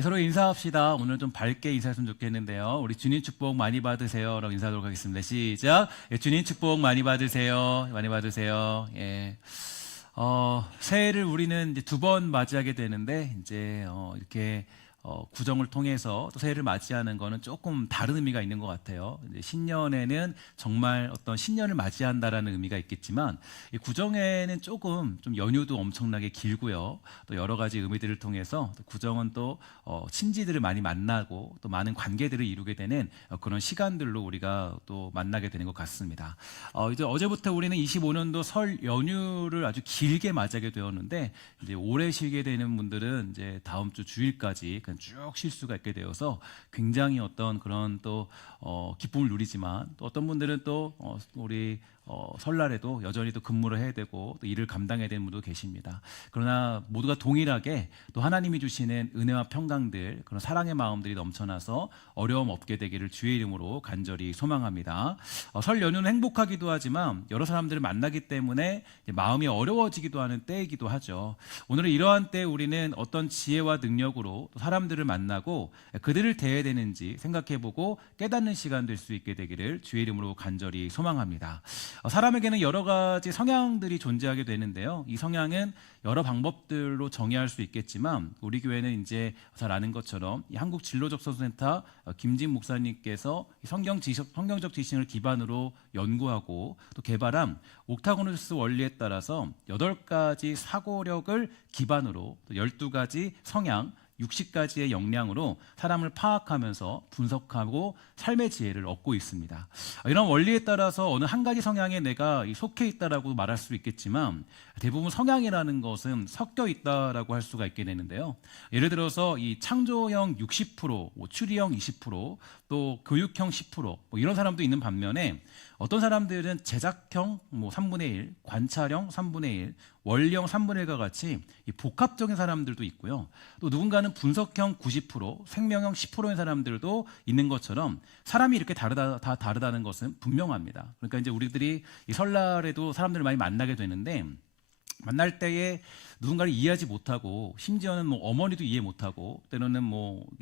서로 인사합시다. 오늘 좀 밝게 인사했으면 좋겠는데요. 우리 주님 축복 많이 받으세요. 라고 인사하도록 하겠습니다. 시작. 예, 주님 축복 많이 받으세요. 많이 받으세요. 예. 새해를 우리는 이제 두 번 맞이하게 되는데, 이제, 이렇게, 구정을 통해서 또 새해를 맞이하는 거는 조금 다른 의미가 있는 것 같아요. 이제 신년에는 정말 어떤 신년을 맞이한다라는 의미가 있겠지만, 이 구정에는 조금 좀 연휴도 엄청나게 길고요. 또 여러 가지 의미들을 통해서 또 구정은 또 친지들을 많이 만나고 또 많은 관계들을 이루게 되는 그런 시간들로 우리가 또 만나게 되는 것 같습니다. 이제 어제부터 우리는 25년도 설 연휴를 아주 길게 맞이하게 되었는데, 이제 오래 쉬게 되는 분들은 이제 다음 주 주일까지 그냥 쭉 쉴 수가 있게 되어서 굉장히 어떤 그런 또 기쁨을 누리지만, 또 어떤 분들은 또 우리 설날에도 여전히 또 근무를 해야 되고 또 일을 감당해야 되는 분도 계십니다. 그러나 모두가 동일하게 또 하나님이 주시는 은혜와 평강들, 그런 사랑의 마음들이 넘쳐나서 어려움 없게 되기를 주의 이름으로 간절히 소망합니다. 설 연휴는 행복하기도 하지만 여러 사람들을 만나기 때문에 마음이 어려워지기도 하는 때이기도 하죠. 오늘은 이러한 때 우리는 어떤 지혜와 능력으로 사람들을 만나고 그들을 대해야 되는지 생각해보고 깨닫는 시간 될 수 있게 되기를 주의 이름으로 간절히 소망합니다. 사람에게는 여러 가지 성향들이 존재하게 되는데요. 이 성향은 여러 방법들로 정의할 수 있겠지만, 우리 교회는 이제 잘 아는 것처럼 이 한국 진로접선센터 김진 목사님께서 성경적 지식을 기반으로 연구하고 또 개발한 옥타고니스 원리에 따라서 8가지 사고력을 기반으로 또 12가지 성향, 60가지의 역량으로 사람을 파악하면서 분석하고 삶의 지혜를 얻고 있습니다. 이런 원리에 따라서 어느 한 가지 성향에 내가 속해 있다라고 말할 수 있겠지만, 대부분 성향이라는 것은 섞여 있다라고 할 수가 있게 되는데요. 예를 들어서 이 창조형 60%, 추리형 20%, 또 교육형 10%, 이런 사람도 있는 반면에, 어떤 사람들은 제작형 3분의 1, 관찰형 3분의 1, 원리형 3분의 1과 같이 이 복합적인 사람들도 있고요. 또 누군가는 분석형 90%, 생명형 10%인 사람들도 있는 것처럼 사람이 이렇게 다 다르다는 것은 분명합니다. 그러니까 이제 우리들이 이 설날에도 사람들을 많이 만나게 되는데, 만날 때에 누군가를 이해하지 못하고, 심지어는 어머니도 이해 못하고, 때로는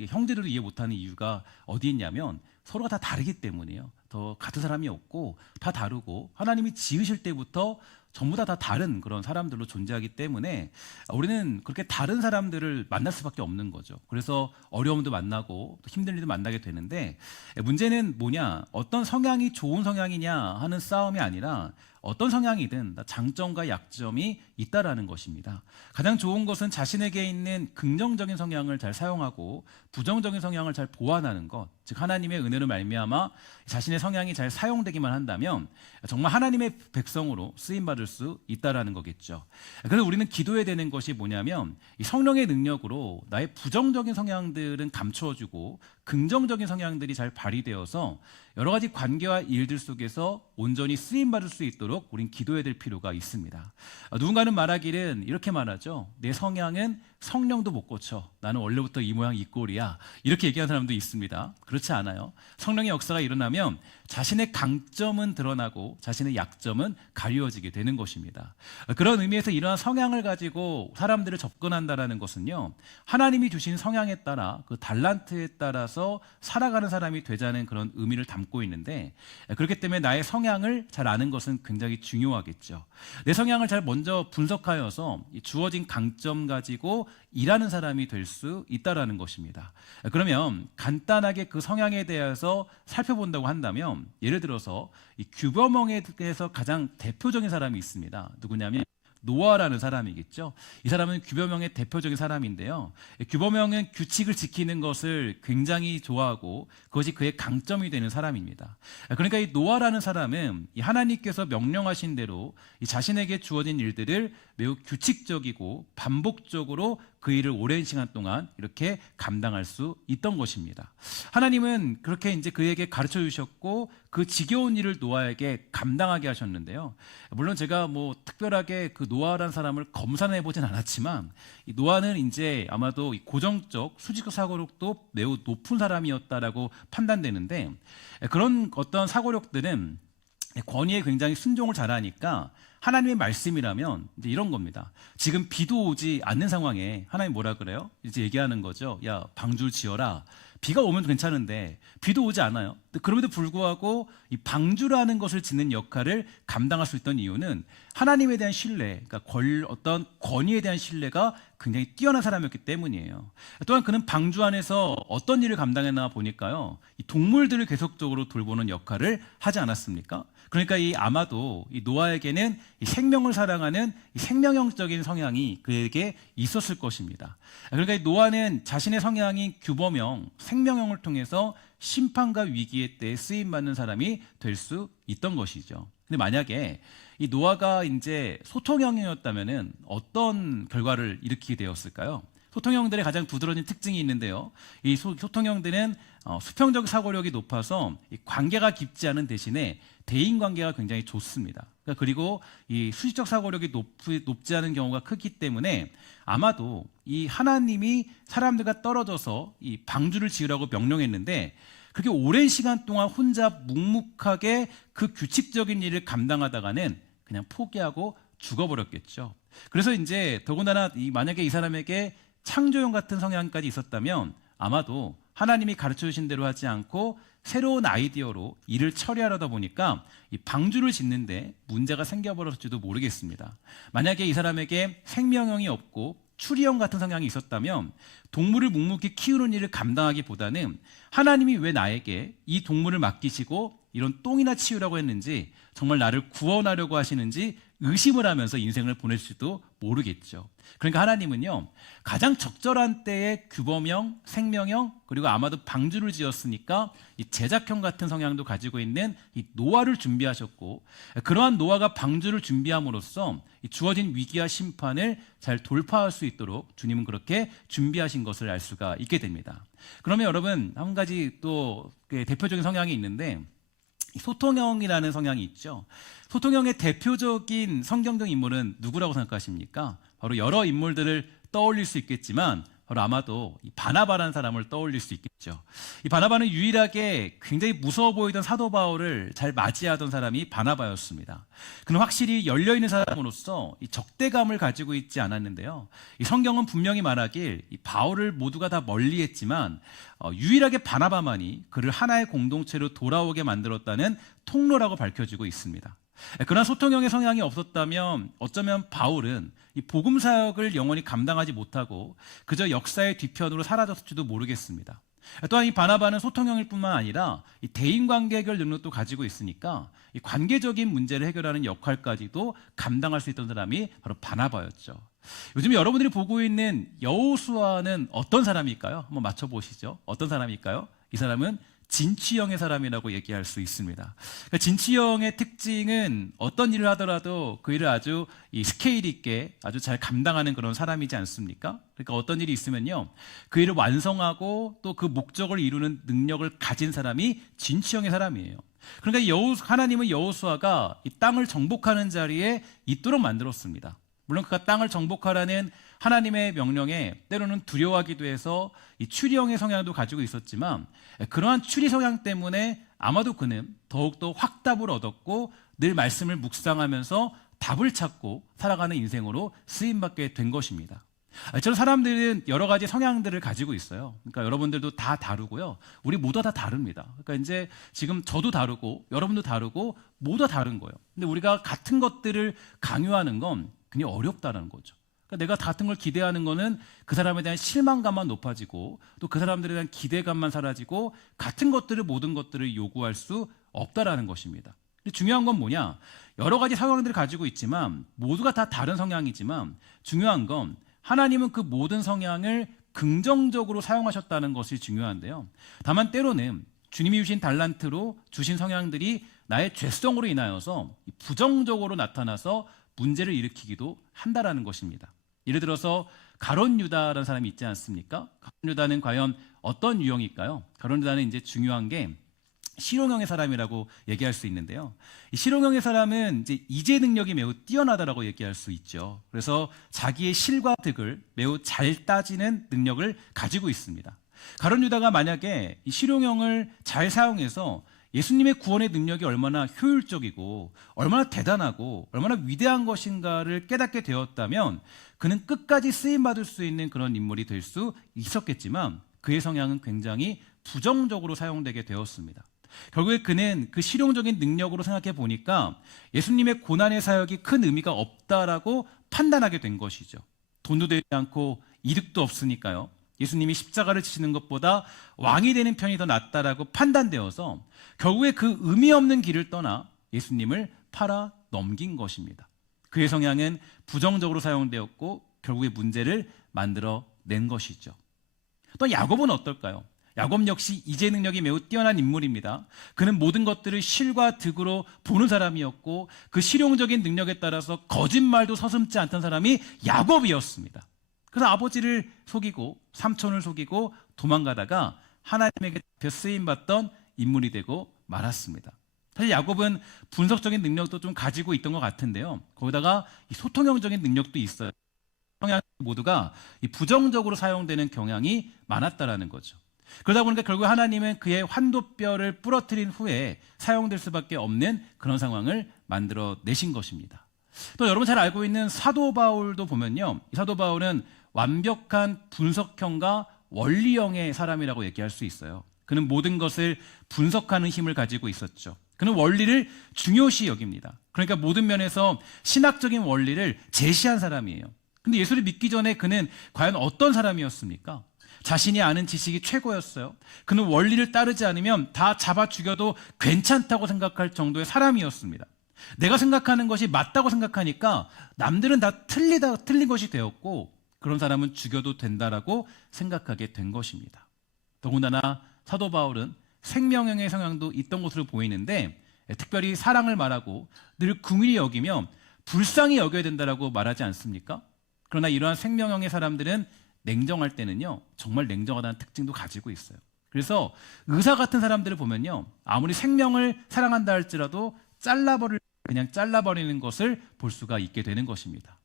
형제들도 이해 못하는 이유가 어디 있냐면, 서로가 다 다르기 때문이에요. 더 같은 사람이 없고 다 다르고, 하나님이 지으실 때부터 전부 다 다른 그런 사람들로 존재하기 때문에 우리는 그렇게 다른 사람들을 만날 수밖에 없는 거죠. 그래서 어려움도 만나고 또 힘든 일도 만나게 되는데, 문제는 뭐냐, 어떤 성향이 좋은 성향이냐 하는 싸움이 아니라 어떤 성향이든 장점과 약점이 있다라는 것입니다. 가장 좋은 것은 자신에게 있는 긍정적인 성향을 잘 사용하고 부정적인 성향을 잘 보완하는 것, 즉 하나님의 은혜로 말미암아 자신의 성향이 잘 사용되기만 한다면 정말 하나님의 백성으로 쓰임받을 수 있다라는 거겠죠. 그래서 우리는 기도해야 되는 것이 뭐냐면, 이 성령의 능력으로 나의 부정적인 성향들은 감추어주고 긍정적인 성향들이 잘 발휘되어서 여러 가지 관계와 일들 속에서 온전히 쓰임받을 수 있도록 우린 기도해야 될 필요가 있습니다. 누군가는 말하기를 이렇게 말하죠. 내 성향은 성령도 못 고쳐. 나는 원래부터 이 모양 이 꼴이야. 이렇게 얘기하는 사람도 있습니다. 그렇지 않아요. 성령의 역사가 일어나면 자신의 강점은 드러나고 자신의 약점은 가리워지게 되는 것입니다. 그런 의미에서 이러한 성향을 가지고 사람들을 접근한다는 것은요, 하나님이 주신 성향에 따라 그 달란트에 따라서 살아가는 사람이 되자는 그런 의미를 담고 있는데, 그렇기 때문에 나의 성향을 잘 아는 것은 굉장히 중요하겠죠. 내 성향을 잘 먼저 분석하여서 주어진 강점 가지고 일하는 사람이 될 수 있다라는 것입니다. 그러면 간단하게 그 성향에 대해서 살펴본다고 한다면, 예를 들어서 이 규범형에서 가장 대표적인 사람이 있습니다. 누구냐면 노아라는 사람이겠죠. 이 사람은 규범형의 대표적인 사람인데요. 규범형은 규칙을 지키는 것을 굉장히 좋아하고 그것이 그의 강점이 되는 사람입니다. 그러니까 이 노아라는 사람은 이 하나님께서 명령하신 대로 이 자신에게 주어진 일들을 매우 규칙적이고 반복적으로 그 일을 오랜 시간 동안 이렇게 감당할 수 있던 것입니다. 하나님은 그렇게 이제 그에게 가르쳐 주셨고 그 지겨운 일을 노아에게 감당하게 하셨는데요. 물론 제가 특별하게 그 노아라는 사람을 검사해 보진 않았지만, 이 노아는 이제 아마도 이 고정적 수직적 사고력도 매우 높은 사람이었다라고 판단되는데, 그런 어떤 사고력들은 권위에 굉장히 순종을 잘하니까 하나님의 말씀이라면 이제 이런 겁니다. 지금 비도 오지 않는 상황에 하나님 뭐라 그래요? 이제 얘기하는 거죠. 야, 방주를 지어라. 비가 오면 괜찮은데 비도 오지 않아요. 그럼에도 불구하고 이 방주라는 것을 짓는 역할을 감당할 수 있던 이유는 하나님에 대한 신뢰, 그러니까 어떤 권위에 대한 신뢰가 굉장히 뛰어난 사람이었기 때문이에요. 또한 그는 방주 안에서 어떤 일을 감당했나 보니까요, 이 동물들을 계속적으로 돌보는 역할을 하지 않았습니까? 그러니까 아마도 이 노아에게는 이 생명을 사랑하는 이 생명형적인 성향이 그에게 있었을 것입니다. 그러니까 이 노아는 자신의 성향인 규범형, 생명형을 통해서 심판과 위기의 때에 쓰임 받는 사람이 될 수 있던 것이죠. 근데 만약에 이 노아가 이제 소통형이었다면은 어떤 결과를 일으키게 되었을까요? 소통형들의 가장 두드러진 특징이 있는데요. 이 소통형들은 수평적 사고력이 높아서 이 관계가 깊지 않은 대신에 대인 관계가 굉장히 좋습니다. 그리고 이 수직적 사고력이 높지 않은 경우가 크기 때문에 아마도 이 하나님이 사람들과 떨어져서 이 방주를 지으라고 명령했는데 그렇게 오랜 시간 동안 혼자 묵묵하게 그 규칙적인 일을 감당하다가는 그냥 포기하고 죽어버렸겠죠. 그래서 이제 더군다나 만약에 이 사람에게 창조형 같은 성향까지 있었다면 아마도 하나님이 가르쳐 주신 대로 하지 않고 새로운 아이디어로 일을 처리하려다 보니까 이 방주를 짓는데 문제가 생겨버렸을지도 모르겠습니다. 만약에 이 사람에게 생명형이 없고 추리형 같은 성향이 있었다면 동물을 묵묵히 키우는 일을 감당하기보다는 하나님이 왜 나에게 이 동물을 맡기시고 이런 똥이나 치우라고 했는지, 정말 나를 구원하려고 하시는지 의심을 하면서 인생을 보낼지도 모르겠죠. 그러니까 하나님은요, 가장 적절한 때에 규범형, 생명형, 그리고 아마도 방주를 지었으니까 이 제작형 같은 성향도 가지고 있는 이 노아를 준비하셨고, 그러한 노아가 방주를 준비함으로써 이 주어진 위기와 심판을 잘 돌파할 수 있도록 주님은 그렇게 준비하신 것을 알 수가 있게 됩니다. 그러면 여러분, 한 가지 또 대표적인 성향이 있는데 소통형이라는 성향이 있죠. 소통형의 대표적인 성경적 인물은 누구라고 생각하십니까? 바로 여러 인물들을 떠올릴 수 있겠지만 바로 아마도 이 바나바라는 사람을 떠올릴 수 있겠죠. 이 바나바는 유일하게 굉장히 무서워 보이던 사도 바울을 잘 맞이하던 사람이 바나바였습니다. 그는 확실히 열려있는 사람으로서 이 적대감을 가지고 있지 않았는데요. 이 성경은 분명히 말하길 이 바울을 모두가 다 멀리했지만 유일하게 바나바만이 그를 하나의 공동체로 돌아오게 만들었다는 통로라고 밝혀지고 있습니다. 그러나 소통형의 성향이 없었다면 어쩌면 바울은 이 복음 사역을 영원히 감당하지 못하고 그저 역사의 뒤편으로 사라졌을지도 모르겠습니다. 또한 이 바나바는 소통형일 뿐만 아니라 이 대인관계 해결 능력도 가지고 있으니까 이 관계적인 문제를 해결하는 역할까지도 감당할 수 있던 사람이 바로 바나바였죠. 요즘 여러분들이 보고 있는 여호수아는 어떤 사람일까요? 한번 맞춰보시죠. 어떤 사람일까요? 이 사람은 진취형의 사람이라고 얘기할 수 있습니다. 그러니까 진취형의 특징은 어떤 일을 하더라도 그 일을 아주 이 스케일 있게 아주 잘 감당하는 그런 사람이지 않습니까? 그러니까 어떤 일이 있으면요, 그 일을 완성하고 또 그 목적을 이루는 능력을 가진 사람이 진취형의 사람이에요. 그러니까 하나님은 여호수아가 이 땅을 정복하는 자리에 있도록 만들었습니다. 물론 그가 땅을 정복하라는 하나님의 명령에 때로는 두려워하기도 해서 이 추리형의 성향도 가지고 있었지만 그러한 추리 성향 때문에 아마도 그는 더욱더 확답을 얻었고 늘 말씀을 묵상하면서 답을 찾고 살아가는 인생으로 쓰임받게 된 것입니다. 저런 사람들은 여러 가지 성향들을 가지고 있어요. 그러니까 여러분들도 다 다르고요. 우리 모두 다 다릅니다. 그러니까 이제 지금 저도 다르고 여러분도 다르고 모두 다 다른 거예요. 근데 우리가 같은 것들을 강요하는 건 굉장히 어렵다는 거죠. 그러니까 내가 같은 걸 기대하는 거는 그 사람에 대한 실망감만 높아지고 또 그 사람들에 대한 기대감만 사라지고 같은 것들을 모든 것들을 요구할 수 없다라는 것입니다. 근데 중요한 건 뭐냐? 여러 가지 성향들을 가지고 있지만 모두가 다 다른 성향이지만 중요한 건 하나님은 그 모든 성향을 긍정적으로 사용하셨다는 것이 중요한데요. 다만 때로는 주님이 주신 달란트로 주신 성향들이 나의 죄성으로 인하여서 부정적으로 나타나서 문제를 일으키기도 한다라는 것입니다. 예를 들어서 가룟 유다라는 사람이 있지 않습니까? 가룟 유다는 과연 어떤 유형일까요? 가룟 유다는 이제 중요한 게 실용형의 사람이라고 얘기할 수 있는데요. 이 실용형의 사람은 이제 이제 능력이 매우 뛰어나다라고 얘기할 수 있죠. 그래서 자기의 실과 득을 매우 잘 따지는 능력을 가지고 있습니다. 가룟 유다가 만약에 이 실용형을 잘 사용해서 예수님의 구원의 능력이 얼마나 효율적이고 얼마나 대단하고 얼마나 위대한 것인가를 깨닫게 되었다면 그는 끝까지 쓰임받을 수 있는 그런 인물이 될 수 있었겠지만 그의 성향은 굉장히 부정적으로 사용되게 되었습니다. 결국에 그는 그 실용적인 능력으로 생각해 보니까 예수님의 고난의 사역이 큰 의미가 없다라고 판단하게 된 것이죠. 돈도 되지 않고 이득도 없으니까요. 예수님이 십자가를 지시는 것보다 왕이 되는 편이 더 낫다라고 판단되어서 결국에 그 의미 없는 길을 떠나 예수님을 팔아 넘긴 것입니다. 그의 성향은 부정적으로 사용되었고 결국에 문제를 만들어 낸 것이죠. 또 야곱은 어떨까요? 야곱 역시 이제 능력이 매우 뛰어난 인물입니다. 그는 모든 것들을 실과 득으로 보는 사람이었고 그 실용적인 능력에 따라서 거짓말도 서슴지 않던 사람이 야곱이었습니다. 그래서 아버지를 속이고 삼촌을 속이고 도망가다가 하나님에게 잡혀 쓰임받던 인물이 되고 말았습니다. 사실 야곱은 분석적인 능력도 좀 가지고 있던 것 같은데요. 거기다가 이 소통형적인 능력도 있어요. 성향 모두가 이 부정적으로 사용되는 경향이 많았다라는 거죠. 그러다 보니까 결국 하나님은 그의 환도뼈를 부러뜨린 후에 사용될 수밖에 없는 그런 상황을 만들어 내신 것입니다. 또 여러분 잘 알고 있는 사도 바울도 보면요, 이 사도 바울은 완벽한 분석형과 원리형의 사람이라고 얘기할 수 있어요. 그는 모든 것을 분석하는 힘을 가지고 있었죠. 그는 원리를 중요시 여깁니다. 그러니까 모든 면에서 신학적인 원리를 제시한 사람이에요. 근데 예수를 믿기 전에 그는 과연 어떤 사람이었습니까? 자신이 아는 지식이 최고였어요. 그는 원리를 따르지 않으면 다 잡아 죽여도 괜찮다고 생각할 정도의 사람이었습니다. 내가 생각하는 것이 맞다고 생각하니까 남들은 다 틀린 것이 되었고 그런 사람은 죽여도 된다라고 생각하게 된 것입니다. 더군다나 사도 바울은 생명형의 성향도 있던 것으로 보이는데 특별히 사랑을 말하고 늘 긍휼히 여기며 불쌍히 여겨야 된다라고 말하지 않습니까? 그러나 이러한 생명형의 사람들은 냉정할 때는요 정말 냉정하다는 특징도 가지고 있어요. 그래서 의사 같은 사람들을 보면요 아무리 생명을 사랑한다 할지라도 그냥 잘라버리는 것을 볼 수가 있게 되는 것입니다.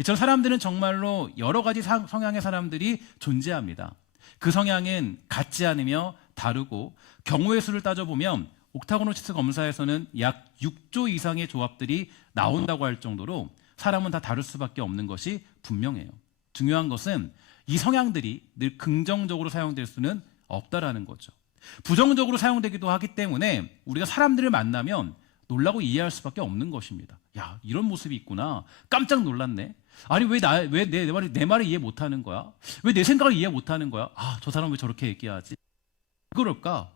이처럼 사람들은 정말로 여러 가지 성향의 사람들이 존재합니다. 그 성향은 같지 않으며 다르고 경우의 수를 따져보면 옥타고노시스 검사에서는 약 6조 이상의 조합들이 나온다고 할 정도로 사람은 다 다를 수밖에 없는 것이 분명해요. 중요한 것은 이 성향들이 늘 긍정적으로 사용될 수는 없다라는 거죠. 부정적으로 사용되기도 하기 때문에 우리가 사람들을 만나면 놀라고 이해할 수밖에 없는 것입니다. 야, 이런 모습이 있구나. 깜짝 놀랐네. 아니 왜 내 말을 이해 못하는 거야? 왜 내 생각을 이해 못하는 거야? 아, 저 사람 왜 저렇게 얘기하지? 그럴까?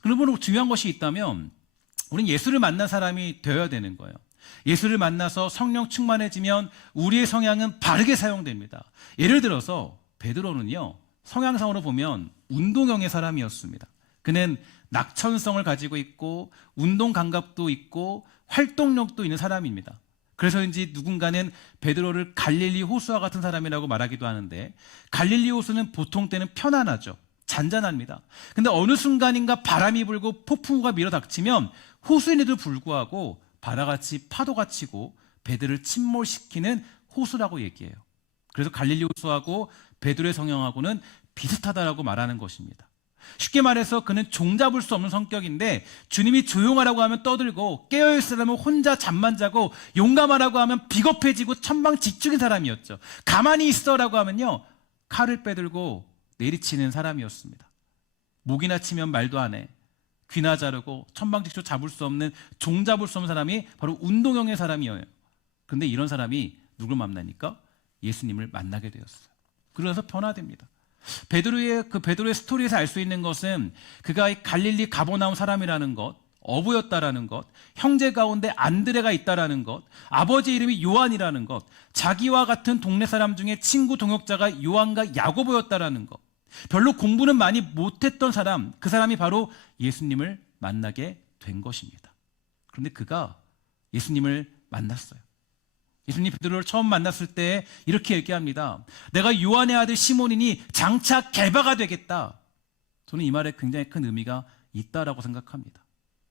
그러므로 중요한 것이 있다면 우리는 예수를 만난 사람이 되어야 되는 거예요. 예수를 만나서 성령 충만해지면 우리의 성향은 바르게 사용됩니다. 예를 들어서 베드로는요 성향상으로 보면 운동형의 사람이었습니다. 그는 낙천성을 가지고 있고 운동 감각도 있고 활동력도 있는 사람입니다. 그래서인지 누군가는 베드로를 갈릴리 호수와 같은 사람이라고 말하기도 하는데 갈릴리 호수는 보통 때는 편안하죠. 잔잔합니다. 근데 어느 순간인가 바람이 불고 폭풍우가 밀어닥치면 호수인에도 불구하고 바다같이 파도가 치고 베드로를 침몰시키는 호수라고 얘기해요. 그래서 갈릴리 호수하고 베드로의 성향하고는 비슷하다라고 말하는 것입니다. 쉽게 말해서 그는 종잡을 수 없는 성격인데 주님이 조용하라고 하면 떠들고 깨어있으라면 혼자 잠만 자고 용감하라고 하면 비겁해지고 천방지축인 사람이었죠. 가만히 있어라고 하면요 칼을 빼들고 내리치는 사람이었습니다. 목이나 치면 말도 안 해. 귀나 자르고 천방지축 잡을 수 없는 종잡을 수 없는 사람이 바로 운동형의 사람이에요. 그런데 이런 사람이 누굴 만나니까 예수님을 만나게 되었어요. 그래서 변화됩니다. 베드로의 스토리에서 알 수 있는 것은 그가 갈릴리 가버나움 사람이라는 것, 어부였다라는 것, 형제 가운데 안드레가 있다라는 것, 아버지 이름이 요한이라는 것, 자기와 같은 동네 사람 중에 친구 동역자가 요한과 야고보였다라는 것, 별로 공부는 많이 못했던 사람, 그 사람이 바로 예수님을 만나게 된 것입니다. 그런데 그가 예수님을 만났어요. 예수님 베드로를 처음 만났을 때 이렇게 얘기합니다. 내가 요한의 아들 시몬이니 장차 게바가 되겠다. 저는 이 말에 굉장히 큰 의미가 있다라고 생각합니다.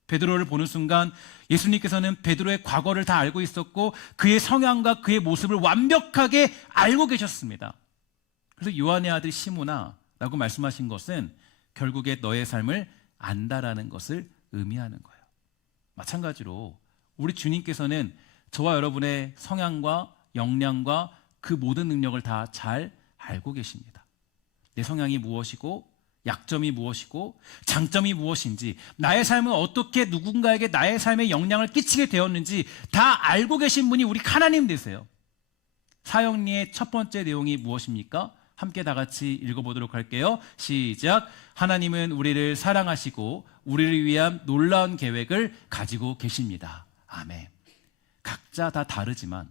베드로를 보는 순간 예수님께서는 베드로의 과거를 다 알고 있었고 그의 성향과 그의 모습을 완벽하게 알고 계셨습니다. 그래서 요한의 아들 시몬아 라고 말씀하신 것은 결국에 너의 삶을 안다라는 것을 의미하는 거예요. 마찬가지로 우리 주님께서는 저와 여러분의 성향과 역량과 그 모든 능력을 다 잘 알고 계십니다. 내 성향이 무엇이고 약점이 무엇이고 장점이 무엇인지, 나의 삶은 어떻게 누군가에게 나의 삶에 영향을 끼치게 되었는지 다 알고 계신 분이 우리 하나님 되세요. 사형리의 첫 번째 내용이 무엇입니까? 함께 다 같이 읽어보도록 할게요. 시작. 하나님은 우리를 사랑하시고 우리를 위한 놀라운 계획을 가지고 계십니다. 아멘. 각자 다 다르지만,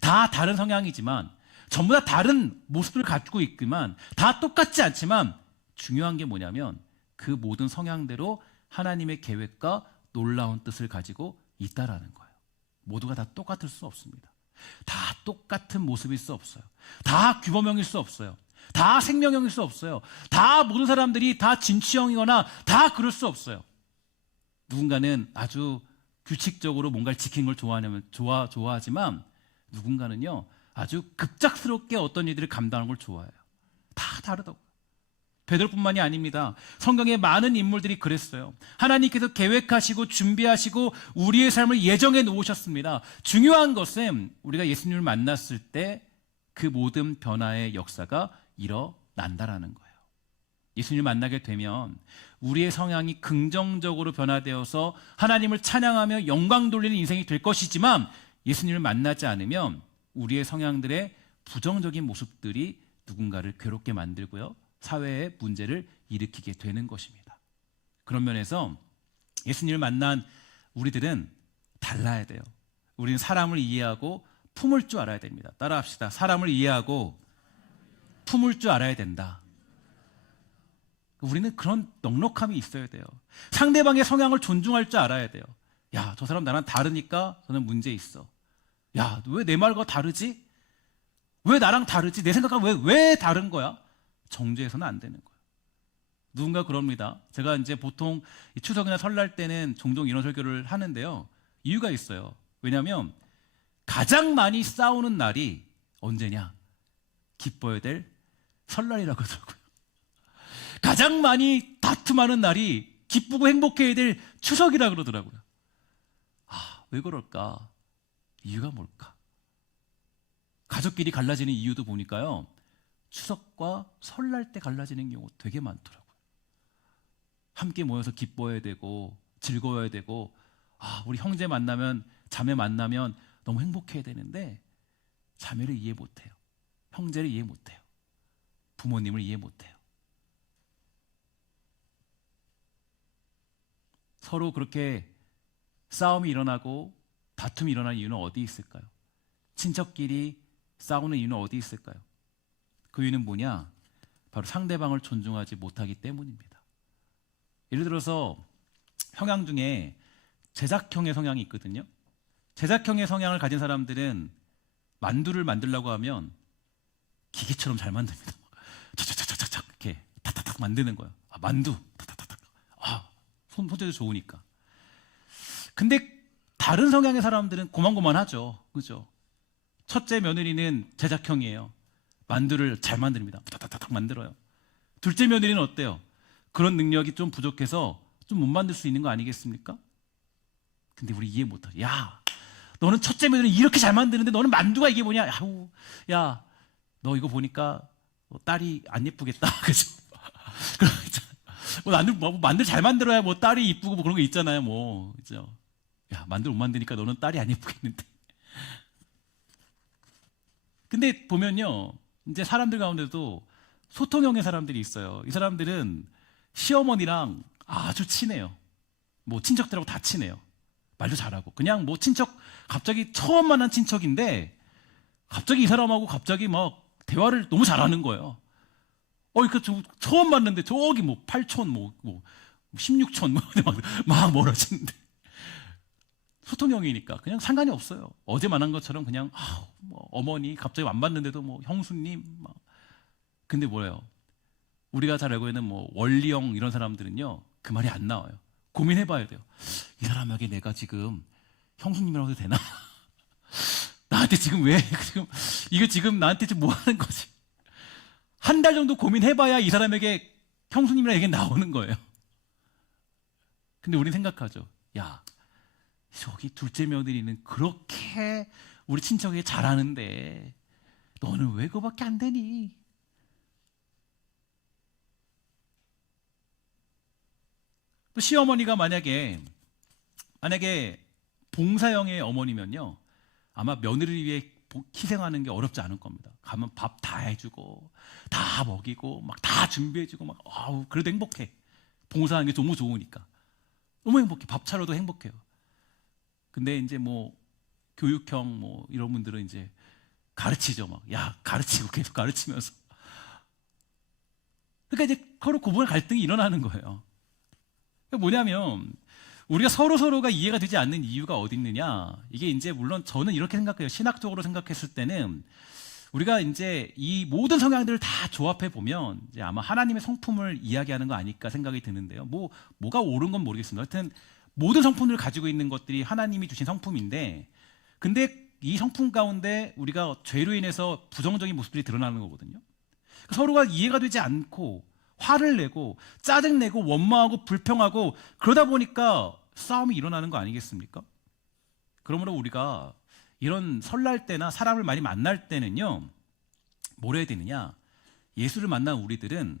다 다른 성향이지만, 전부 다 다른 모습을 가지고 있지만, 다 똑같지 않지만 중요한 게 뭐냐면 그 모든 성향대로 하나님의 계획과 놀라운 뜻을 가지고 있다라는 거예요. 모두가 다 똑같을 수 없습니다. 다 똑같은 모습일 수 없어요. 다 규범형일 수 없어요. 다 생명형일 수 없어요. 다 모든 사람들이 다 진취형이거나 다 그럴 수 없어요. 누군가는 아주 규칙적으로 뭔가를 지키는 걸 좋아하지만 누군가는요 아주 급작스럽게 어떤 일들을 감당하는 걸 좋아해요. 다 다르다고. 베드로뿐만이 아닙니다. 성경의 많은 인물들이 그랬어요. 하나님께서 계획하시고 준비하시고 우리의 삶을 예정해 놓으셨습니다. 중요한 것은 우리가 예수님을 만났을 때 그 모든 변화의 역사가 일어난다라는 거예요. 예수님을 만나게 되면 우리의 성향이 긍정적으로 변화되어서 하나님을 찬양하며 영광 돌리는 인생이 될 것이지만, 예수님을 만나지 않으면 우리의 성향들의 부정적인 모습들이 누군가를 괴롭게 만들고요, 사회에 문제를 일으키게 되는 것입니다. 그런 면에서 예수님을 만난 우리들은 달라야 돼요. 우리는 사람을 이해하고 품을 줄 알아야 됩니다. 따라합시다. 사람을 이해하고 품을 줄 알아야 된다. 우리는 그런 넉넉함이 있어야 돼요. 상대방의 성향을 존중할 줄 알아야 돼요. 야, 저 사람 나랑 다르니까 저는 문제 있어. 야, 왜 내 말과 다르지? 왜 나랑 다르지? 내 생각과 왜 다른 거야? 정죄해서는 안 되는 거예요. 누군가 그럽니다. 제가 이제 보통 추석이나 설날 때는 종종 이런 설교를 하는데요. 이유가 있어요. 왜냐하면 가장 많이 싸우는 날이 언제냐? 기뻐야 될 설날이라고 하더라고요. 가장 많이 다툼하는 날이 기쁘고 행복해야 될 추석이라고 그러더라고요. 아, 왜 그럴까? 이유가 뭘까? 가족끼리 갈라지는 이유도 보니까요, 추석과 설날 때 갈라지는 경우 되게 많더라고요. 함께 모여서 기뻐해야 되고 즐거워야 되고, 아, 우리 형제 만나면, 자매 만나면 너무 행복해야 되는데 자매를 이해 못해요. 형제를 이해 못해요. 부모님을 이해 못해요. 서로 그렇게 싸움이 일어나고 다툼이 일어나는 이유는 어디 있을까요? 친척끼리 싸우는 이유는 어디 있을까요? 그 이유는 뭐냐? 바로 상대방을 존중하지 못하기 때문입니다. 예를 들어서 성향 중에 제작형의 성향이 있거든요. 제작형의 성향을 가진 사람들은 만두를 만들려고 하면 기계처럼 잘 만듭니다. 착착착착착 이렇게 탁탁탁 만드는 거예요. 아, 만두 탁탁탁탁. 아, 손재주 좋으니까. 근데 다른 성향의 사람들은 고만고만하죠. 그죠? 첫째 며느리는 제작형이에요. 만두를 잘 만듭니다. 탁탁탁 만들어요. 둘째 며느리는 어때요? 그런 능력이 좀 부족해서 좀 못 만들 수 있는 거 아니겠습니까? 근데 우리 이해 못하죠. 야, 너는 첫째 며느리 이렇게 잘 만드는데 너는 만두가 이게 뭐냐? 야, 너 이거 보니까 딸이 안 예쁘겠다. 그죠? 뭐 만두 잘 만들어야 뭐 딸이 이쁘고 뭐 그런 거 있잖아요. 뭐, 그죠? 야, 만두 못 만드니까 너는 딸이 안 예쁘겠는데. 근데 보면요, 이제 사람들 가운데도 소통형의 사람들이 있어요. 이 사람들은 시어머니랑 아주 친해요. 뭐 친척들하고 다 친해요. 말도 잘하고. 그냥 뭐 친척, 갑자기 처음 만난 친척인데 갑자기 이 사람하고 갑자기 막 대화를 너무 잘하는 거예요. 그러니까 처음 봤는데 저기 뭐 8촌, 뭐 16촌 막 멀어지는데. 소통형이니까 그냥 상관이 없어요. 어제 만난 것처럼 그냥 뭐 어머니 갑자기 안 봤는데도 뭐 형수님 막. 근데 뭐예요? 우리가 잘 알고 있는 뭐 원리형 이런 사람들은요, 그 말이 안 나와요. 고민해봐야 돼요. 이 사람에게 내가 지금 형수님이라고 해도 되나? 나한테 지금 이거 지금 나한테 지금 뭐 하는 거지? 한 달 정도 고민해봐야 이 사람에게 형수님이라는 얘기 나오는 거예요. 근데 우리는 생각하죠. 야, 저기 둘째 며느리는 그렇게 우리 친척에게 잘하는데 너는 왜 그거밖에 안 되니? 또 시어머니가 만약에 봉사형의 어머니면요, 아마 며느리를 위해 희생하는 게 어렵지 않을 겁니다. 가면 밥 다 해주고 다 먹이고 막 다 준비해주고 막 아우 그래도 행복해. 봉사하는 게 너무 좋으니까 너무 행복해. 밥 차려도 행복해요. 근데 이제 뭐 교육형 뭐 이런 분들은 이제 가르치죠. 막 야 가르치고 계속 가르치면서 그러니까 이제 서로 고부간 갈등이 일어나는 거예요. 그러니까 뭐냐면 우리가 서로가 이해가 되지 않는 이유가 어디 있느냐. 이게 이제 물론 저는 이렇게 생각해요. 신학적으로 생각했을 때는 우리가 이제 이 모든 성향들을 다 조합해 보면 이제 아마 하나님의 성품을 이야기하는 거 아닐까 생각이 드는데요. 뭐가 옳은 건 모르겠습니다. 하여튼 모든 성품을 가지고 있는 것들이 하나님이 주신 성품인데, 근데 이 성품 가운데 우리가 죄로 인해서 부정적인 모습들이 드러나는 거거든요. 서로가 이해가 되지 않고 화를 내고 짜증내고 원망하고 불평하고 그러다 보니까 싸움이 일어나는 거 아니겠습니까? 그러므로 우리가 이런 설날 때나 사람을 많이 만날 때는요, 뭘 해야 되느냐? 예수를 만난 우리들은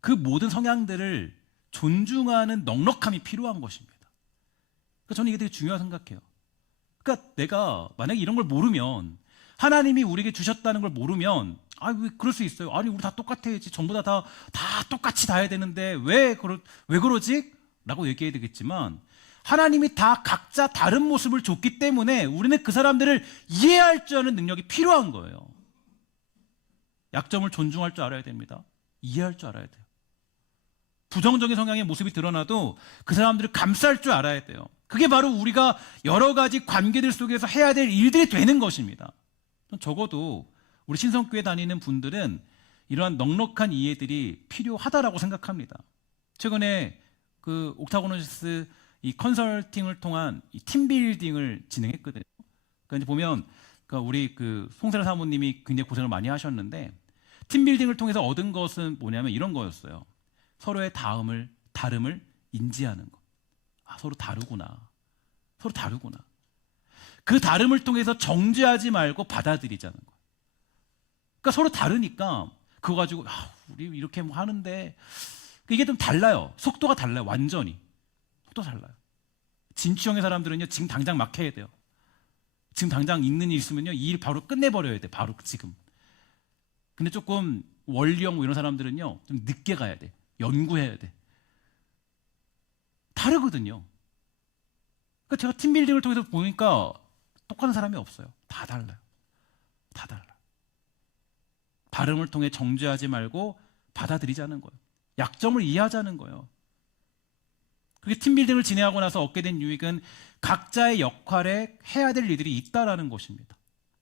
그 모든 성향들을 존중하는 넉넉함이 필요한 것입니다. 그러니까 저는 이게 되게 중요하다고 생각해요. 그러니까 내가 만약에 이런 걸 모르면, 하나님이 우리에게 주셨다는 걸 모르면, 왜 그럴 수 있어요? 아니 우리 다 똑같아야지, 전부 다 똑같이 다 해야 되는데 왜 그러지? 라고 얘기해야 되겠지만, 하나님이 다 각자 다른 모습을 줬기 때문에 우리는 그 사람들을 이해할 줄 아는 능력이 필요한 거예요. 약점을 존중할 줄 알아야 됩니다. 이해할 줄 알아야 돼요. 부정적인 성향의 모습이 드러나도 그 사람들을 감쌀 줄 알아야 돼요. 그게 바로 우리가 여러 가지 관계들 속에서 해야 될 일들이 되는 것입니다. 적어도 우리 신성교회 다니는 분들은 이러한 넉넉한 이해들이 필요하다라고 생각합니다. 최근에 그 옥타고노시스 이 컨설팅을 통한 이 팀빌딩을 진행했거든요. 그러니까 이제 보면 우리 그 송세라 사모님이 굉장히 고생을 많이 하셨는데, 팀빌딩을 통해서 얻은 것은 뭐냐면 이런 거였어요. 서로의 다름을 인지하는 것. 서로 다르구나. 서로 다르구나. 그 다름을 통해서 정죄하지 말고 받아들이자는 거예요. 그러니까 서로 다르니까 그거 가지고 우리 이렇게 뭐 하는데, 이게 좀 달라요. 속도가 달라요. 완전히. 속도가 달라요. 진취형의 사람들은요, 지금 당장 막 해야 돼요. 지금 당장 있는 일 있으면요, 이 일 바로 끝내버려야 돼. 바로 지금. 근데 조금 원리형 뭐 이런 사람들은요, 좀 늦게 가야 돼. 연구해야 돼. 다르거든요. 그러니까 제가 팀빌딩을 통해서 보니까 똑같은 사람이 없어요. 다 달라요. 다 달라요. 다름을 통해 정죄하지 말고 받아들이자는 거예요. 약점을 이해하자는 거예요. 그게 팀빌딩을 진행하고 나서 얻게 된 유익은 각자의 역할에 해야 될 일들이 있다라는 것입니다.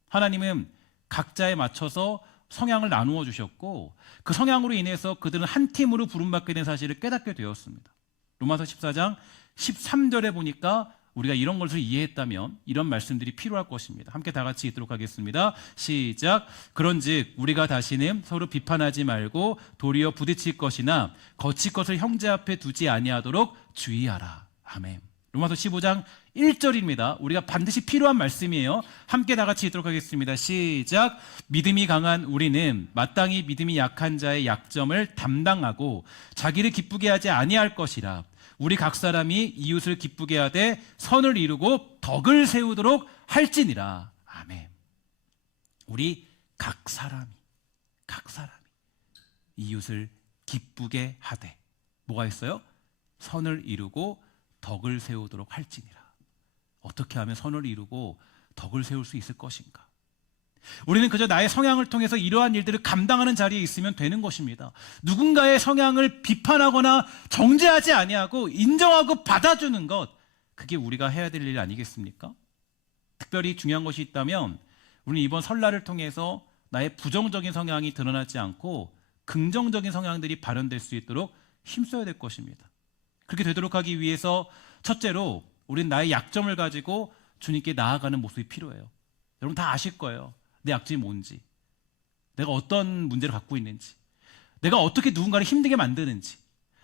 하나님은 각자에 맞춰서 성향을 나누어 주셨고, 그 성향으로 인해서 그들은 한 팀으로 부름받게 된 사실을 깨닫게 되었습니다. 로마서 14장 13절에 보니까 우리가 이런 것을 이해했다면 이런 말씀들이 필요할 것입니다. 함께 다 같이 읽도록 하겠습니다. 시작. 그런즉 우리가 다시는 서로 비판하지 말고 도리어 부딪힐 것이나 거칠 것을 형제 앞에 두지 아니하도록 주의하라. 아멘. 로마서 15장 1절입니다. 우리가 반드시 필요한 말씀이에요. 함께 다 같이 읽도록 하겠습니다. 시작. 믿음이 강한 우리는 마땅히 믿음이 약한 자의 약점을 담당하고 자기를 기쁘게 하지 아니할 것이라. 우리 각 사람이 이웃을 기쁘게 하되 선을 이루고 덕을 세우도록 할지니라. 아멘. 우리 각 사람이 이웃을 기쁘게 하되 뭐가 있어요? 선을 이루고 덕을 세우도록 할지니라. 어떻게 하면 선을 이루고 덕을 세울 수 있을 것인가? 우리는 그저 나의 성향을 통해서 이러한 일들을 감당하는 자리에 있으면 되는 것입니다. 누군가의 성향을 비판하거나 정죄하지 아니하고 인정하고 받아주는 것, 그게 우리가 해야 될 일 아니겠습니까? 특별히 중요한 것이 있다면 우리는 이번 설날을 통해서 나의 부정적인 성향이 드러나지 않고 긍정적인 성향들이 발현될 수 있도록 힘써야 될 것입니다. 그렇게 되도록 하기 위해서 첫째로 우리는 나의 약점을 가지고 주님께 나아가는 모습이 필요해요. 여러분 다 아실 거예요. 내 약점이 뭔지, 내가 어떤 문제를 갖고 있는지, 내가 어떻게 누군가를 힘들게 만드는지,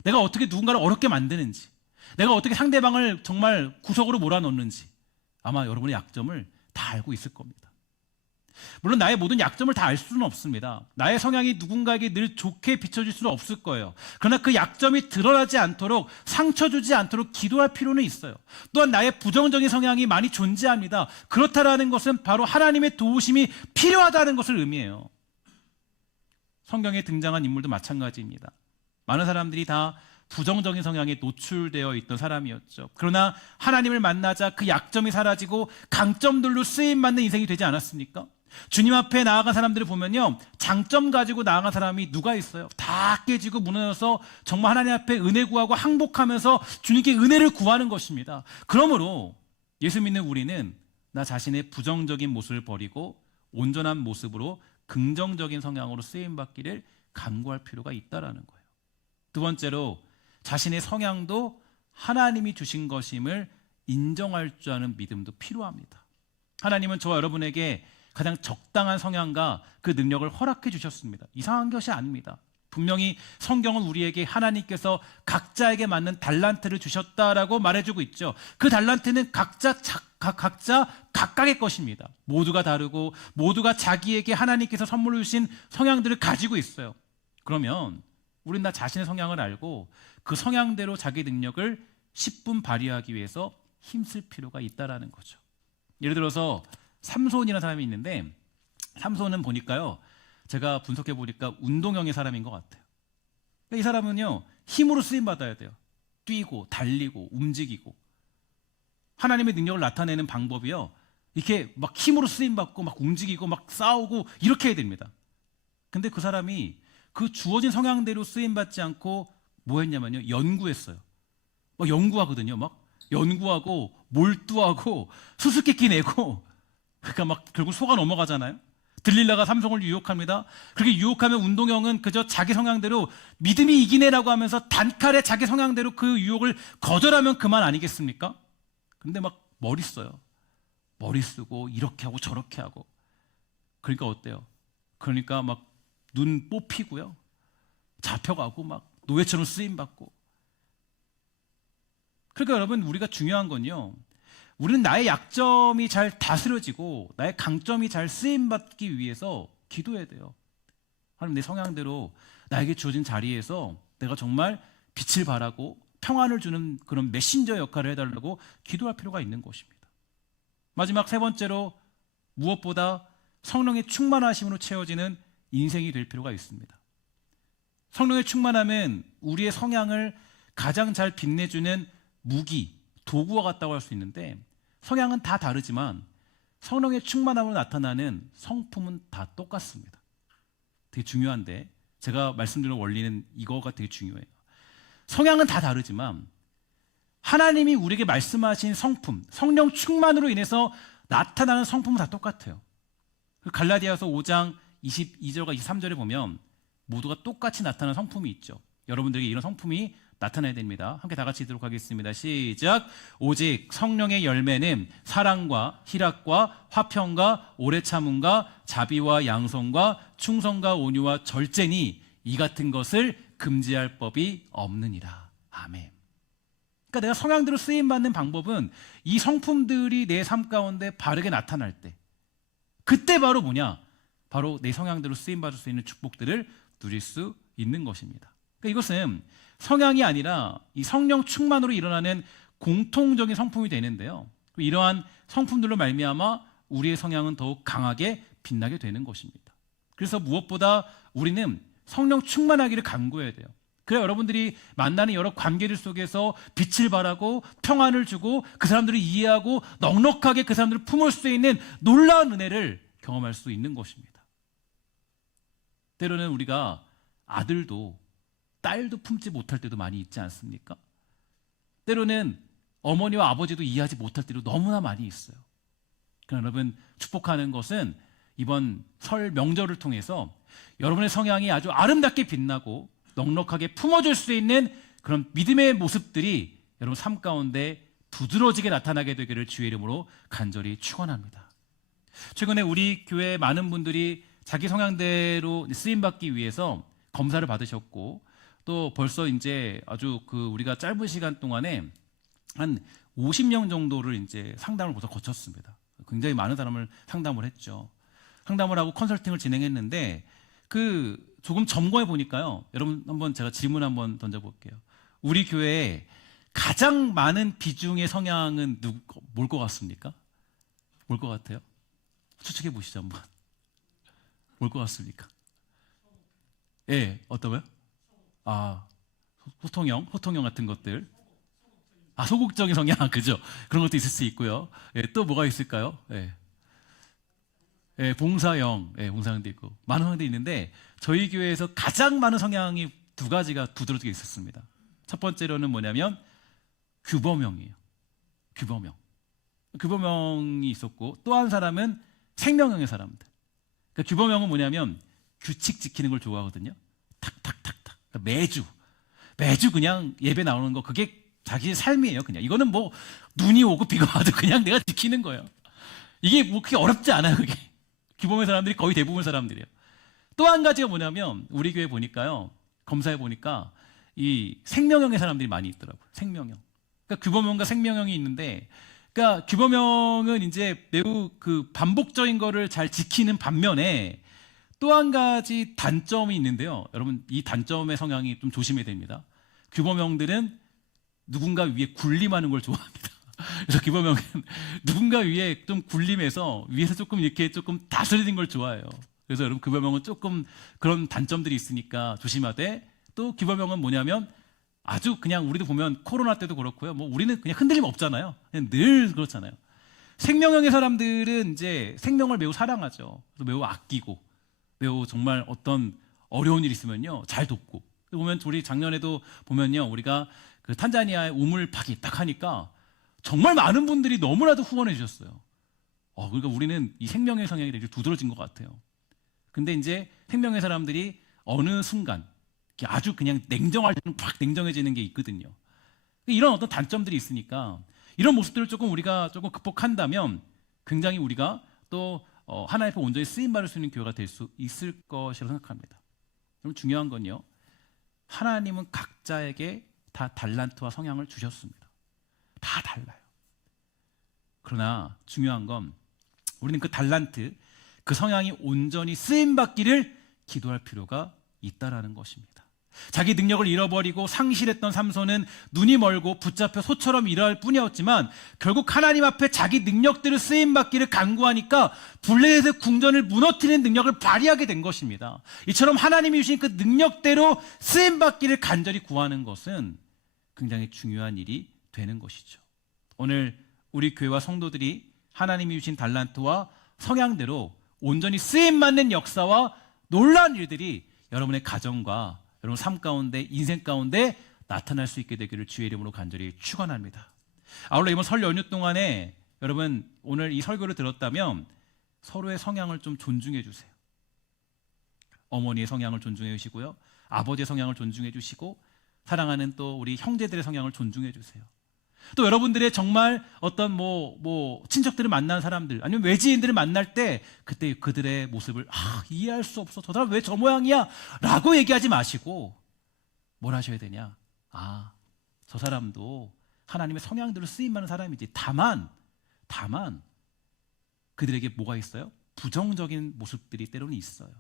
내가 어떻게 누군가를 어렵게 만드는지, 내가 어떻게 상대방을 정말 구석으로 몰아넣는지 아마 여러분의 약점을 다 알고 있을 겁니다. 물론 나의 모든 약점을 다 알 수는 없습니다. 나의 성향이 누군가에게 늘 좋게 비춰질 수는 없을 거예요. 그러나 그 약점이 드러나지 않도록, 상처 주지 않도록 기도할 필요는 있어요. 또한 나의 부정적인 성향이 많이 존재합니다. 그렇다라는 것은 바로 하나님의 도우심이 필요하다는 것을 의미해요. 성경에 등장한 인물도 마찬가지입니다. 많은 사람들이 다 부정적인 성향에 노출되어 있던 사람이었죠. 그러나 하나님을 만나자 그 약점이 사라지고 강점들로 쓰임받는 인생이 되지 않았습니까? 주님 앞에 나아간 사람들을 보면요, 장점 가지고 나아간 사람이 누가 있어요? 다 깨지고 무너져서 정말 하나님 앞에 은혜 구하고 항복하면서 주님께 은혜를 구하는 것입니다. 그러므로 예수 믿는 우리는 나 자신의 부정적인 모습을 버리고 온전한 모습으로 긍정적인 성향으로 쓰임받기를 간구할 필요가 있다는 거예요. 두 번째로 자신의 성향도 하나님이 주신 것임을 인정할 줄 아는 믿음도 필요합니다. 하나님은 저와 여러분에게 가장 적당한 성향과 그 능력을 허락해 주셨습니다. 이상한 것이 아닙니다. 분명히 성경은 우리에게 하나님께서 각자에게 맞는 달란트를 주셨다라고 말해주고 있죠. 그 달란트는 각자 각각의 것입니다. 모두가 다르고 모두가 자기에게 하나님께서 선물로 주신 성향들을 가지고 있어요. 그러면 우린 나 자신의 성향을 알고 그 성향대로 자기 능력을 10분 발휘하기 위해서 힘쓸 필요가 있다는 거죠. 예를 들어서 삼손이라는 사람이 있는데, 삼손은 보니까요, 제가 분석해 보니까 운동형의 사람인 것 같아요. 이 사람은요, 힘으로 쓰임 받아야 돼요. 뛰고 달리고 움직이고. 하나님의 능력을 나타내는 방법이요, 이렇게 막 힘으로 쓰임 받고 막 움직이고 막 싸우고 이렇게 해야 됩니다. 근데 그 사람이 그 주어진 성향대로 쓰임 받지 않고 뭐 했냐면요, 연구했어요. 막 연구하거든요. 막 연구하고 몰두하고 수수께끼 내고, 그러니까 막 결국 속아 넘어가잖아요. 들릴라가 삼손을 유혹합니다. 그렇게 유혹하면 운동형은 그저 자기 성향대로 믿음이 이기네라고 하면서 단칼에 자기 성향대로 그 유혹을 거절하면 그만 아니겠습니까? 근데 막 머리 써요. 머리 쓰고 이렇게 하고 저렇게 하고. 그러니까 어때요? 그러니까 막 눈 뽑히고요, 잡혀가고 막 노예처럼 쓰임받고. 그러니까 여러분, 우리가 중요한 건요, 우리는 나의 약점이 잘 다스려지고 나의 강점이 잘 쓰임받기 위해서 기도해야 돼요. 하나님, 내 성향대로 나에게 주어진 자리에서 내가 정말 빛을 발하고 평안을 주는 그런 메신저 역할을 해달라고 기도할 필요가 있는 것입니다. 마지막 세 번째로, 무엇보다 성령의 충만하심으로 채워지는 인생이 될 필요가 있습니다. 성령의 충만함은 우리의 성향을 가장 잘 빛내주는 무기, 도구와 같다고 할 수 있는데, 성향은 다 다르지만 성령의 충만함으로 나타나는 성품은 다 똑같습니다. 되게 중요한데, 제가 말씀드린 원리는 이거가 되게 중요해요. 성향은 다 다르지만 하나님이 우리에게 말씀하신 성품, 성령 충만으로 인해서 나타나는 성품은 다 똑같아요. 갈라디아서 5장 22절과 23절에 보면 모두가 똑같이 나타나는 성품이 있죠. 여러분들에게 이런 성품이 나타나야 됩니다. 함께 다 같이 읽도록 하겠습니다. 시작. 오직 성령의 열매는 사랑과 희락과 화평과 오래 참음과 자비와 양성과 충성과 온유와 절제니 이 같은 것을 금지할 법이 없느니라. 아멘. 그러니까 내가 성향대로 쓰임받는 방법은 이 성품들이 내 삶 가운데 바르게 나타날 때, 그때 바로 뭐냐? 바로 내 성향대로 쓰임받을 수 있는 축복들을 누릴 수 있는 것입니다. 그러니까 이것은 성향이 아니라 이 성령 충만으로 일어나는 공통적인 성품이 되는데요, 이러한 성품들로 말미암아 우리의 성향은 더욱 강하게 빛나게 되는 것입니다. 그래서 무엇보다 우리는 성령 충만하기를 간구해야 돼요. 그래야 여러분들이 만나는 여러 관계들 속에서 빛을 발하고 평안을 주고 그 사람들을 이해하고 넉넉하게 그 사람들을 품을 수 있는 놀라운 은혜를 경험할 수 있는 것입니다. 때로는 우리가 아들도 딸도 품지 못할 때도 많이 있지 않습니까? 때로는 어머니와 아버지도 이해하지 못할 때도 너무나 많이 있어요. 그러나 여러분, 축복하는 것은 이번 설 명절을 통해서 여러분의 성향이 아주 아름답게 빛나고 넉넉하게 품어줄 수 있는 그런 믿음의 모습들이 여러분 삶 가운데 두드러지게 나타나게 되기를 주의 이름으로 간절히 축원합니다. 최근에 우리 교회 많은 분들이 자기 성향대로 쓰임받기 위해서 검사를 받으셨고, 또 벌써 이제 아주 그 우리가 짧은 시간 동안에 한 50명 정도를 이제 상담을 벌써 거쳤습니다. 굉장히 많은 사람을 상담을 했죠. 상담을 하고 컨설팅을 진행했는데 그 조금 점검해 보니까요. 여러분 한번 제가 질문 한번 던져볼게요. 우리 교회에 가장 많은 비중의 성향은 뭘 것 같습니까? 뭘 것 같아요? 추측해 보시죠 한번. 뭘 것 같습니까? 예, 어떤 거요? 아, 소통형 같은 것들. 아, 소극적인 성향, 그죠? 그런 것도 있을 수 있고요. 예, 또 뭐가 있을까요? 예. 예, 봉사형, 예, 봉사형도 있고 많은 성향들이 있는데 저희 교회에서 가장 많은 성향이 두 가지가 두드러지게 있었습니다. 첫 번째로는 뭐냐면 규범형이에요. 규범형. 규범형이 있었고 또 한 사람은 생명형의 사람들. 그러니까 규범형은 뭐냐면 규칙 지키는 걸 좋아하거든요. 탁탁탁탁. 그러니까 매주 그냥 예배 나오는 거 그게 자기의 삶이에요. 그냥 이거는 뭐 눈이 오고 비가 와도 그냥 내가 지키는 거예요. 이게 뭐 그렇게 어렵지 않아요. 그게 규범의 사람들이 거의 대부분 사람들이에요. 또 한 가지가 뭐냐면 우리 교회 보니까요. 검사해 보니까 이 생명형의 사람들이 많이 있더라고요. 생명형. 그러니까 규범형과 생명형이 있는데, 그러니까 규범형은 이제 매우 그 반복적인 거를 잘 지키는 반면에 또 한 가지 단점이 있는데요. 여러분 이 단점의 성향이 좀 조심해야 됩니다. 규범형들은 누군가 위에 군림하는 걸 좋아합니다. 그래서 규범형은 누군가 위에 좀 군림해서 위에서 조금 이렇게 조금 다스리는 걸 좋아해요. 그래서 여러분 규범형은 조금 그런 단점들이 있으니까 조심하되, 또 규범형은 뭐냐면 아주 그냥 우리도 보면 코로나 때도 그렇고요. 뭐 우리는 그냥 흔들림 없잖아요. 그냥 늘 그렇잖아요. 생명형의 사람들은 이제 생명을 매우 사랑하죠. 매우 아끼고 매우 정말 어떤 어려운 일 있으면요 잘 돕고. 보면 우리 작년에도 보면요 우리가 그 탄자니아의 우물 파기 딱 하니까 정말 많은 분들이 너무나도 후원해 주셨어요. 그러니까 우리는 이 생명의 성향이 되게 두드러진 것 같아요. 근데 이제 생명의 사람들이 어느 순간 아주 그냥 냉정할 때는 팍 냉정해지는 게 있거든요. 이런 어떤 단점들이 있으니까 이런 모습들을 조금 우리가 조금 극복한다면 굉장히 우리가 또 하나님 앞에 온전히 쓰임 받을 수 있는 교회가 될 수 있을 것이라고 생각합니다. 그럼 중요한 건요. 하나님은 각자에게 다 달란트와 성향을 주셨습니다. 다 달라요. 그러나 중요한 건 우리는 그 달란트, 그 성향이 온전히 쓰임 받기를 기도할 필요가 있다라는 것입니다. 자기 능력을 잃어버리고 상실했던 삼손은 눈이 멀고 붙잡혀 소처럼 일할 뿐이었지만 결국 하나님 앞에 자기 능력들을 쓰임받기를 간구하니까 블레셋의 궁전을 무너뜨리는 능력을 발휘하게 된 것입니다. 이처럼 하나님이 주신 그 능력대로 쓰임받기를 간절히 구하는 것은 굉장히 중요한 일이 되는 것이죠. 오늘 우리 교회와 성도들이 하나님이 주신 달란트와 성향대로 온전히 쓰임받는 역사와 놀라운 일들이 여러분의 가정과 여러분 삶 가운데, 인생 가운데 나타날 수 있게 되기를 주의 이름으로 간절히 축원합니다. 아울러 이번 설 연휴 동안에 여러분 오늘 이 설교를 들었다면 서로의 성향을 좀 존중해 주세요. 어머니의 성향을 존중해 주시고요, 아버지의 성향을 존중해 주시고, 사랑하는 또 우리 형제들의 성향을 존중해 주세요. 또 여러분들의 정말 어떤 뭐 친척들을 만난 사람들 아니면 외지인들을 만날 때 그때 그들의 모습을 이해할 수 없어, 저 사람 왜 저 모양이야 라고 얘기하지 마시고 뭘 하셔야 되냐, 저 사람도 하나님의 성향대로 쓰임받는 사람이지. 다만 그들에게 뭐가 있어요? 부정적인 모습들이 때로는 있어요.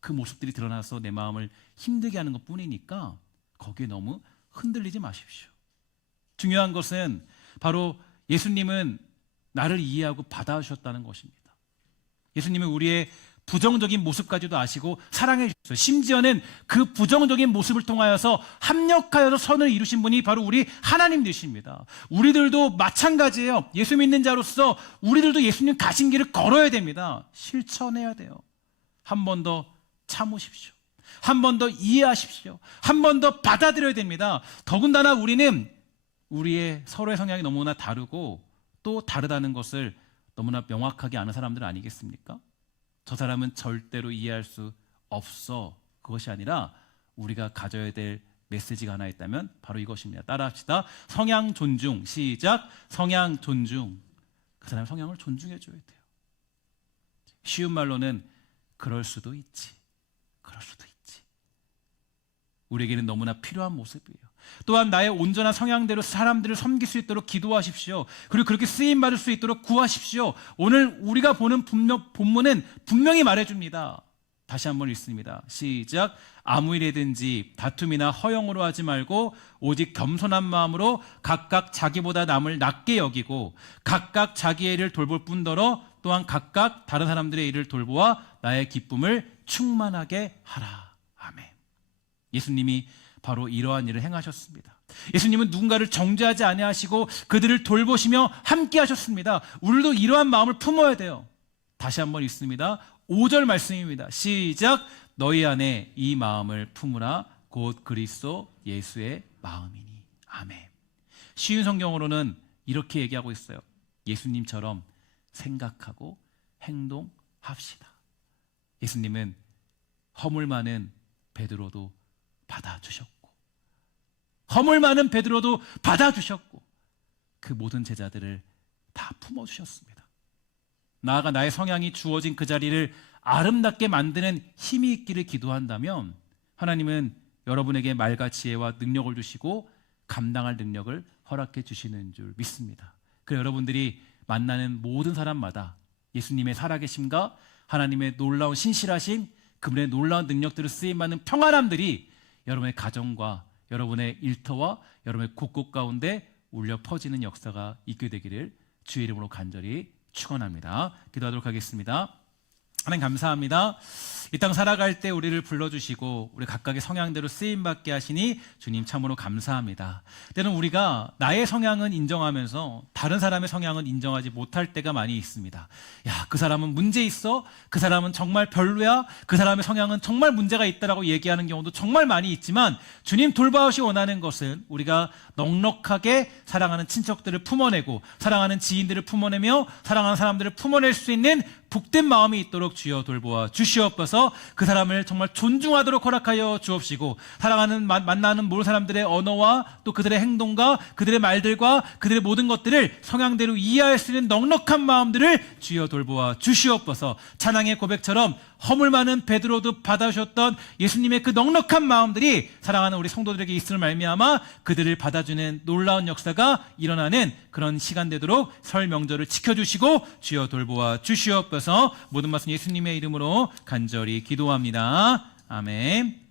그 모습들이 드러나서 내 마음을 힘들게 하는 것 뿐이니까 거기에 너무 흔들리지 마십시오. 중요한 것은 바로 예수님은 나를 이해하고 받아주셨다는 것입니다. 예수님은 우리의 부정적인 모습까지도 아시고 사랑해 주셨어요. 심지어는 그 부정적인 모습을 통하여서 합력하여서 선을 이루신 분이 바로 우리 하나님 되십니다. 우리들도 마찬가지예요. 예수 믿는 자로서 우리들도 예수님 가신 길을 걸어야 됩니다. 실천해야 돼요. 한 번 더 참으십시오. 한 번 더 이해하십시오. 한 번 더 받아들여야 됩니다. 더군다나 우리는 우리의 서로의 성향이 너무나 다르고 또 다르다는 것을 너무나 명확하게 아는 사람들 아니겠습니까? 저 사람은 절대로 이해할 수 없어. 그것이 아니라 우리가 가져야 될 메시지가 하나 있다면 바로 이것입니다. 따라합시다. 성향 존중. 시작. 성향 존중. 그 사람의 성향을 존중해 줘야 돼요. 쉬운 말로는 그럴 수도 있지. 그럴 수도 있지. 우리에게는 너무나 필요한 모습이에요. 또한 나의 온전한 성향대로 사람들을 섬길 수 있도록 기도하십시오. 그리고 그렇게 쓰임받을 수 있도록 구하십시오. 오늘 우리가 보는 본문은 분명히 말해줍니다. 다시 한번 읽습니다. 시작. 아무 일이든지 다툼이나 허영으로 하지 말고 오직 겸손한 마음으로 각각 자기보다 남을 낮게 여기고 각각 자기의 일을 돌볼 뿐더러 또한 각각 다른 사람들의 일을 돌보아 나의 기쁨을 충만하게 하라. 아멘. 예수님이 바로 이러한 일을 행하셨습니다. 예수님은 누군가를 정죄하지 아니하시고 그들을 돌보시며 함께 하셨습니다. 우리도 이러한 마음을 품어야 돼요. 다시 한번 읽습니다. 5절 말씀입니다. 시작. 너희 안에 이 마음을 품으라. 곧 그리스도 예수의 마음이니. 아멘. 쉬운 성경으로는 이렇게 얘기하고 있어요. 예수님처럼 생각하고 행동합시다. 예수님은 허물 많은 베드로도 받아주셨고 허물 많은 베드로도 받아주셨고 그 모든 제자들을 다 품어주셨습니다. 나아가 나의 성향이 주어진 그 자리를 아름답게 만드는 힘이 있기를 기도한다면 하나님은 여러분에게 말과 지혜와 능력을 주시고 감당할 능력을 허락해 주시는 줄 믿습니다. 그래서 여러분들이 만나는 모든 사람마다 예수님의 살아계심과 하나님의 놀라운 신실하심, 그분의 놀라운 능력들을 쓰임받는 평안함들이 여러분의 가정과 여러분의 일터와 여러분의 곳곳 가운데 울려 퍼지는 역사가 있게 되기를 주의 이름으로 간절히 축원합니다. 기도하도록 하겠습니다. 하나님 감사합니다. 이 땅 살아갈 때 우리를 불러주시고 우리 각각의 성향대로 쓰임받게 하시니 주님 참으로 감사합니다. 때는 우리가 나의 성향은 인정하면서 다른 사람의 성향은 인정하지 못할 때가 많이 있습니다. 야, 그 사람은 문제 있어? 그 사람은 정말 별로야? 그 사람의 성향은 정말 문제가 있다라고 얘기하는 경우도 정말 많이 있지만 주님 돌봐오시 원하는 것은 우리가 넉넉하게 사랑하는 친척들을 품어내고 사랑하는 지인들을 품어내며 사랑하는 사람들을 품어낼 수 있는 복된 마음이 있도록 주여 돌보아 주시옵소서. 그 사람을 정말 존중하도록 허락하여 주옵시고 사랑하는 만나는 모든 사람들의 언어와 또 그들의 행동과 그들의 말들과 그들의 모든 것들을 성향대로 이해할 수 있는 넉넉한 마음들을 주여 돌보아 주시옵소서. 찬양의 고백처럼 허물 많은 베드로도 받아주셨던 예수님의 그 넉넉한 마음들이 사랑하는 우리 성도들에게 있음을 말미암아 그들을 받아주는 놀라운 역사가 일어나는 그런 시간 되도록 설 명절을 지켜주시고 주여 돌보아 주시옵소서. 모든 말씀 예수님의 이름으로 간절히 기도합니다. 아멘.